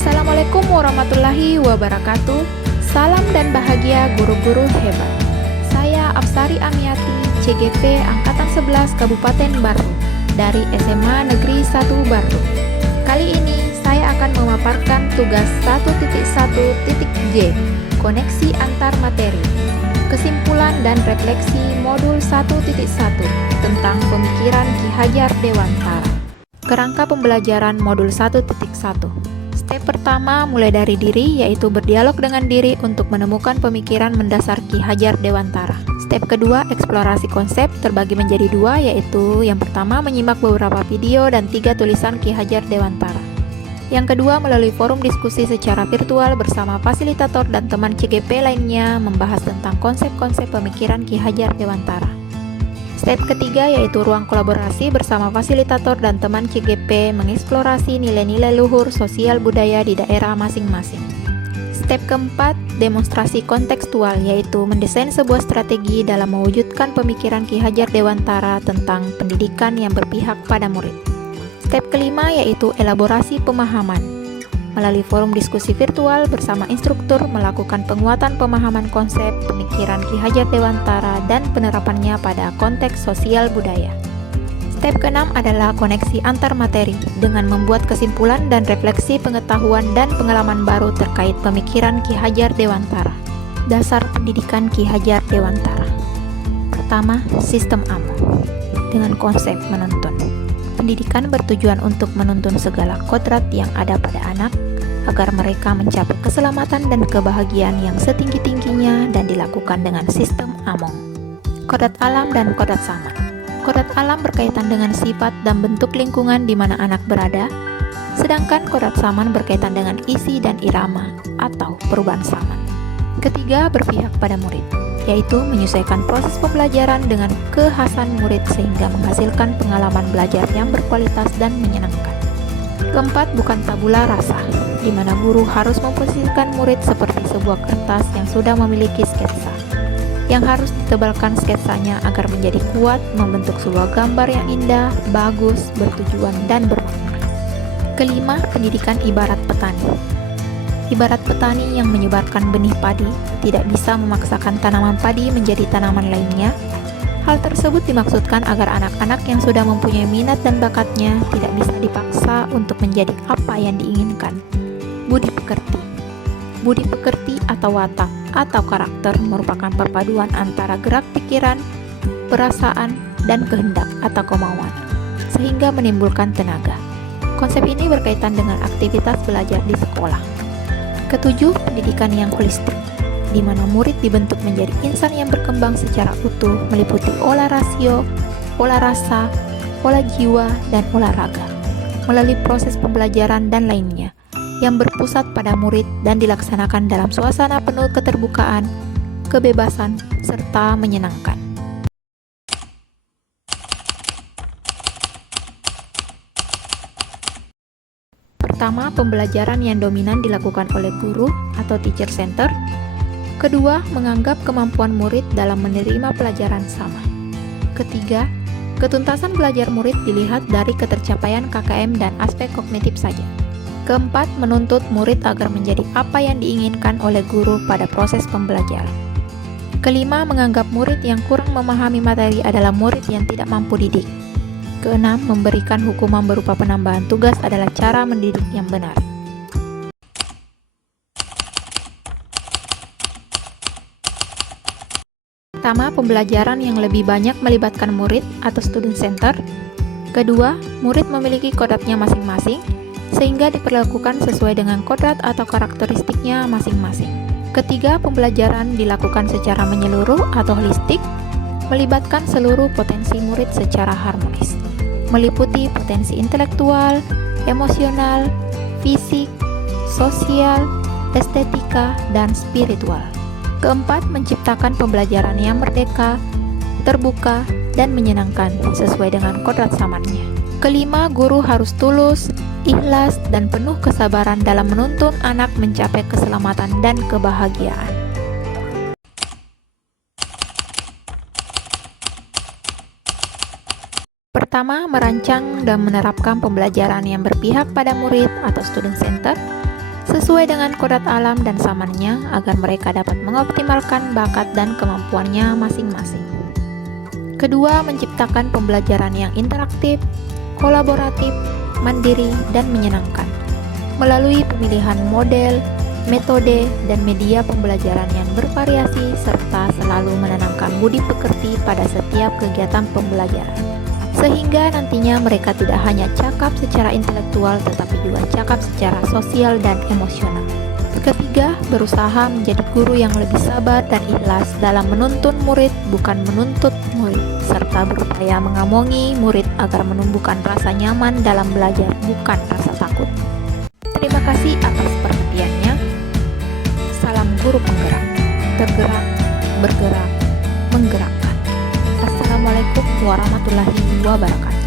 Assalamualaikum warahmatullahi wabarakatuh. Salam dan bahagia guru-guru hebat. Saya Afsari Amiati, CGP Angkatan 11 Kabupaten Bartu dari SMA Negeri 1 Bartu. Kali ini saya akan memaparkan tugas 1.1.J, koneksi antar materi. Kesimpulan dan refleksi modul 1.1 tentang pemikiran Ki Hajar Dewantara. Kerangka pembelajaran modul 1.1. Step pertama mulai dari diri, yaitu berdialog dengan diri untuk menemukan pemikiran mendasar Ki Hajar Dewantara. Step kedua, eksplorasi konsep terbagi menjadi dua, yaitu yang pertama menyimak beberapa video dan 3 tulisan Ki Hajar Dewantara. Yang kedua, melalui forum diskusi secara virtual bersama fasilitator dan teman CGP lainnya membahas tentang konsep-konsep pemikiran Ki Hajar Dewantara. Step ketiga yaitu ruang kolaborasi bersama fasilitator dan teman CGP mengeksplorasi nilai-nilai luhur sosial budaya di daerah masing-masing. Step keempat, demonstrasi kontekstual, yaitu mendesain sebuah strategi dalam mewujudkan pemikiran Ki Hajar Dewantara tentang pendidikan yang berpihak pada murid. Step kelima yaitu elaborasi pemahaman. Melalui forum diskusi virtual bersama instruktur melakukan penguatan pemahaman konsep pemikiran Ki Hajar Dewantara dan penerapannya pada konteks sosial budaya. Step keenam adalah koneksi antar materi dengan membuat kesimpulan dan refleksi pengetahuan dan pengalaman baru terkait pemikiran Ki Hajar Dewantara. Dasar pendidikan Ki Hajar Dewantara. Pertama, sistem AMO dengan konsep menuntun. Pendidikan bertujuan untuk menuntun segala kodrat yang ada pada anak agar mereka mencapai keselamatan dan kebahagiaan yang setinggi-tingginya dan dilakukan dengan sistem AMONG. Kodrat alam dan kodrat saman. Kodrat alam berkaitan dengan sifat dan bentuk lingkungan di mana anak berada, sedangkan kodrat saman berkaitan dengan isi dan irama atau perubahan saman. Ketiga, berpihak pada murid, yaitu menyesuaikan proses pembelajaran dengan kekhasan murid sehingga menghasilkan pengalaman belajar yang berkualitas dan menyenangkan. Keempat, bukan tabula rasa, di mana guru harus memposisikan murid seperti sebuah kertas yang sudah memiliki sketsa, yang harus ditebalkan sketsanya agar menjadi kuat membentuk sebuah gambar yang indah, bagus, bertujuan, dan bermakna. Kelima, pendidikan ibarat petani. Ibarat petani yang menyebarkan benih padi, tidak bisa memaksakan tanaman padi menjadi tanaman lainnya. Hal tersebut dimaksudkan agar anak-anak yang sudah mempunyai minat dan bakatnya tidak bisa dipaksa untuk menjadi apa yang diinginkan. Budi pekerti. Budi pekerti atau watak atau karakter merupakan perpaduan antara gerak pikiran, perasaan, dan kehendak atau kemauan, sehingga menimbulkan tenaga. Konsep ini berkaitan dengan aktivitas belajar di sekolah. Ketujuh, pendidikan yang holistik, di mana murid dibentuk menjadi insan yang berkembang secara utuh, meliputi olah rasio, olah rasa, olah jiwa, dan olahraga, melalui proses pembelajaran dan lainnya, yang berpusat pada murid dan dilaksanakan dalam suasana penuh keterbukaan, kebebasan, serta menyenangkan. Pertama, pembelajaran yang dominan dilakukan oleh guru atau teacher center. Kedua, menganggap kemampuan murid dalam menerima pelajaran sama. Ketiga, ketuntasan belajar murid dilihat dari ketercapaian KKM dan aspek kognitif saja. Keempat, menuntut murid agar menjadi apa yang diinginkan oleh guru pada proses pembelajaran. Kelima, menganggap murid yang kurang memahami materi adalah murid yang tidak mampu didik. Keenam, memberikan hukuman berupa penambahan tugas adalah cara mendidik yang benar. Pertama, pembelajaran yang lebih banyak melibatkan murid atau student center. Kedua, murid memiliki kodratnya masing-masing, sehingga diperlakukan sesuai dengan kodrat atau karakteristiknya masing-masing. Ketiga, pembelajaran dilakukan secara menyeluruh atau holistik, melibatkan seluruh potensi murid secara harmonis, meliputi potensi intelektual, emosional, fisik, sosial, estetika, dan spiritual. Keempat, menciptakan pembelajaran yang merdeka, terbuka, dan menyenangkan sesuai dengan kodrat samannya. Kelima, guru harus tulus, ikhlas, dan penuh kesabaran dalam menuntun anak mencapai keselamatan dan kebahagiaan. Pertama, merancang dan menerapkan pembelajaran yang berpihak pada murid atau student center sesuai dengan kodrat alam dan zamannya agar mereka dapat mengoptimalkan bakat dan kemampuannya masing-masing. Kedua, menciptakan pembelajaran yang interaktif, kolaboratif, mandiri, dan menyenangkan melalui pemilihan model, metode, dan media pembelajaran yang bervariasi serta selalu menanamkan budi pekerti pada setiap kegiatan pembelajaran. Sehingga nantinya mereka tidak hanya cakap secara intelektual tetapi juga cakap secara sosial dan emosional. Ketiga, berusaha menjadi guru yang lebih sabar dan ikhlas dalam menuntun murid bukan menuntut murid, serta berupaya mengamongi murid agar menumbuhkan rasa nyaman dalam belajar bukan rasa takut. Terima kasih atas perhatiannya. Salam guru penggerak, tergerak, bergerak, menggerakkan. Assalamualaikum warahmatullahi wabarakatuh.